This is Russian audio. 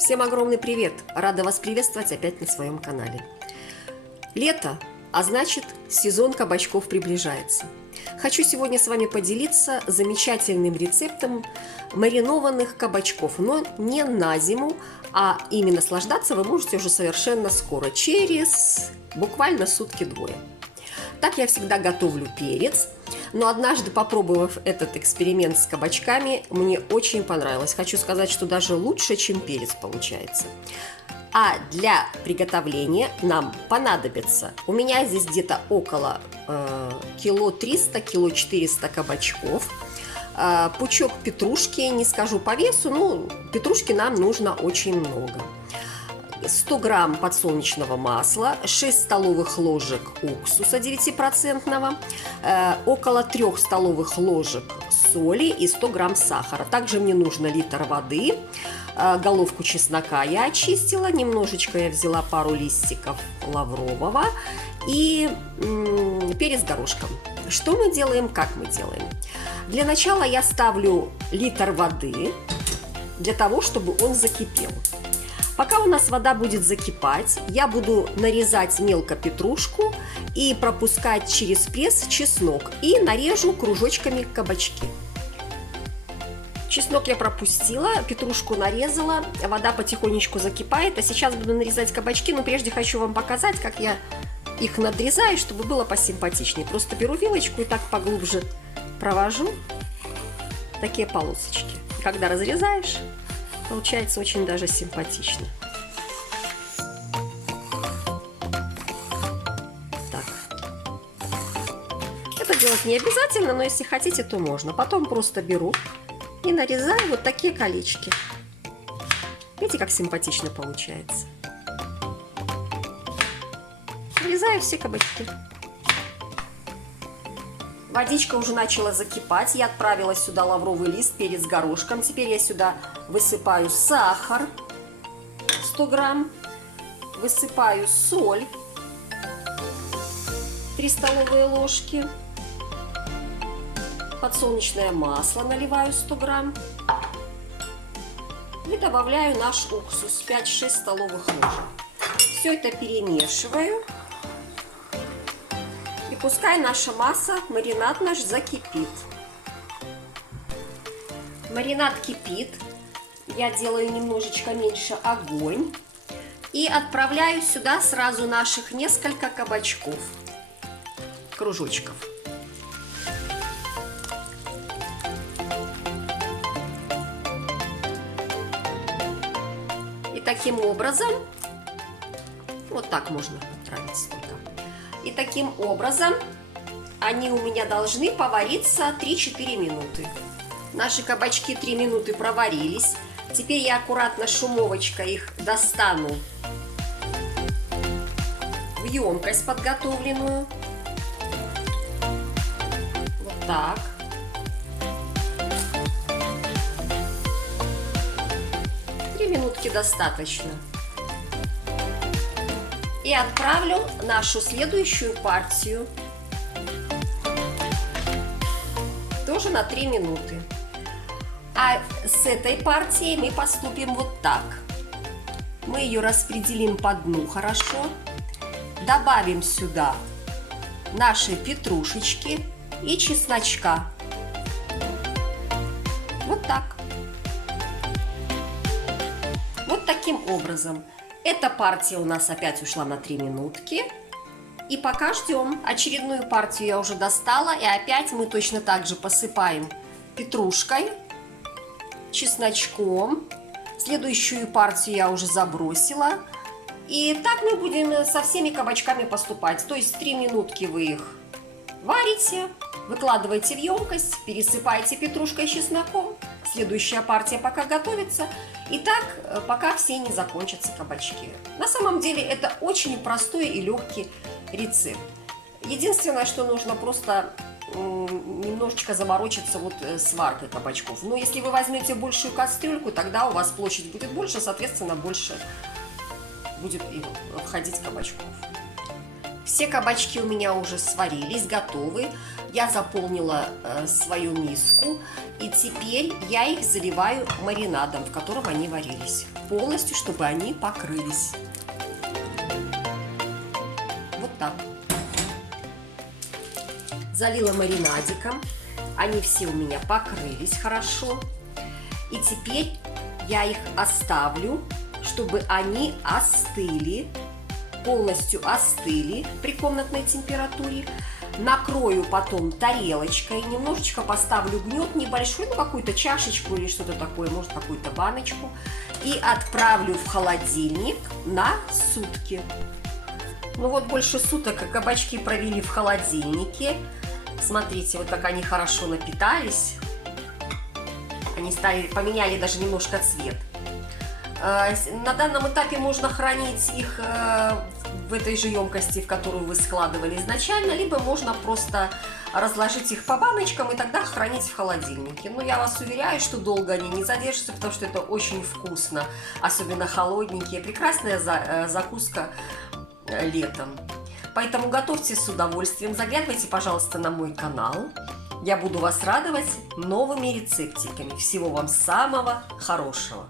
Всем огромный привет! Рада вас приветствовать опять на своем канале. Лето, а значит, сезон кабачков приближается. Хочу сегодня с вами поделиться замечательным рецептом маринованных кабачков, но не на зиму, а именно наслаждаться вы можете уже совершенно скоро, через буквально сутки-двое. Так я всегда готовлю перец, но однажды, попробовав этот эксперимент с кабачками, мне очень понравилось. Хочу сказать, что даже лучше, чем перец получается. А для приготовления нам понадобится, у меня здесь где-то около кило 300, кило 400 кабачков, пучок петрушки, не скажу по весу, но петрушки нам нужно очень много. 100 грамм подсолнечного масла, 6 столовых ложек уксуса 9%, около 3 столовых ложек соли и 100 грамм сахара. Также мне нужно литр воды, головку чеснока я очистила, немножечко я взяла пару листиков лаврового и перец горошком. Что мы делаем, как мы делаем? Для начала я ставлю литр воды для того, чтобы он закипел. Пока у нас вода будет закипать, я буду нарезать мелко петрушку и пропускать через пресс чеснок. И нарежу кружочками кабачки. Чеснок я пропустила, петрушку нарезала, вода потихонечку закипает. А сейчас буду нарезать кабачки, но прежде хочу вам показать, как я их надрезаю, чтобы было посимпатичнее. Просто беру вилочку и так поглубже провожу такие полосочки. Когда разрезаешь, получается очень даже симпатично. Так. Это делать не обязательно, но если хотите, то можно. Потом просто беру и нарезаю вот такие колечки. Видите, как симпатично получается. Нарезаю все кабачки. Водичка уже начала закипать, я отправила сюда лавровый лист, перец горошком. Теперь я сюда высыпаю сахар 100 грамм, высыпаю соль 3 столовые ложки, подсолнечное масло наливаю 100 грамм и добавляю наш уксус 5-6 столовых ложек. Все это перемешиваю. И пускай наша масса, маринад наш закипит. Маринад кипит. Я делаю немножечко меньше огонь. И отправляю сюда сразу наших несколько кабачков. Кружочков. И таким образом, вот так можно отправить только. И таким образом они у меня должны повариться 3-4 минуты. Наши кабачки 3 минуты проварились. Теперь я аккуратно шумовочкой их достану в емкость подготовленную. Вот так. Три минутки достаточно. И отправлю нашу следующую партию тоже на 3 минуты. А с этой партией мы поступим вот так. Мы ее распределим по дну хорошо. Добавим сюда наши петрушечки и чесночка. Вот так. Вот таким образом. Эта партия у нас опять ушла на 3 минутки. И пока ждем. Очередную партию я уже достала. И опять мы точно так же посыпаем петрушкой, чесночком. Следующую партию я уже забросила. И так мы будем со всеми кабачками поступать. То есть 3 минутки вы их варите, выкладываете в емкость, пересыпаете петрушкой и чесноком. Следующая партия пока готовится. И так, пока все не закончатся кабачки. На самом деле это очень простой и легкий рецепт. Единственное, что нужно просто немножечко заморочиться вот с варкой кабачков. Но если вы возьмете большую кастрюльку, тогда у вас площадь будет больше, соответственно, больше будет входить кабачков. Все кабачки у меня уже сварились, готовы. Я заполнила свою миску. И теперь я их заливаю маринадом, в котором они варились. Полностью, чтобы они покрылись. Вот так. Залила маринадиком. Они все у меня покрылись хорошо. И теперь я их оставлю, чтобы они остыли. Полностью остыли при комнатной температуре. Накрою потом тарелочкой, немножечко поставлю гнет небольшой, ну какую-то чашечку или что-то такое, может какую-то баночку. И отправлю в холодильник на сутки. Ну вот больше суток кабачки провели в холодильнике. Смотрите, вот как они хорошо напитались. Они поменяли даже немножко цвет. На данном этапе можно хранить их в этой же емкости, в которую вы складывали изначально, либо можно просто разложить их по баночкам и тогда хранить в холодильнике. Но я вас уверяю, что долго они не задержатся, потому что это очень вкусно, особенно холодненькие. Прекрасная закуска летом. Поэтому готовьте с удовольствием, заглядывайте, пожалуйста, на мой канал. Я буду вас радовать новыми рецептиками. Всего вам самого хорошего!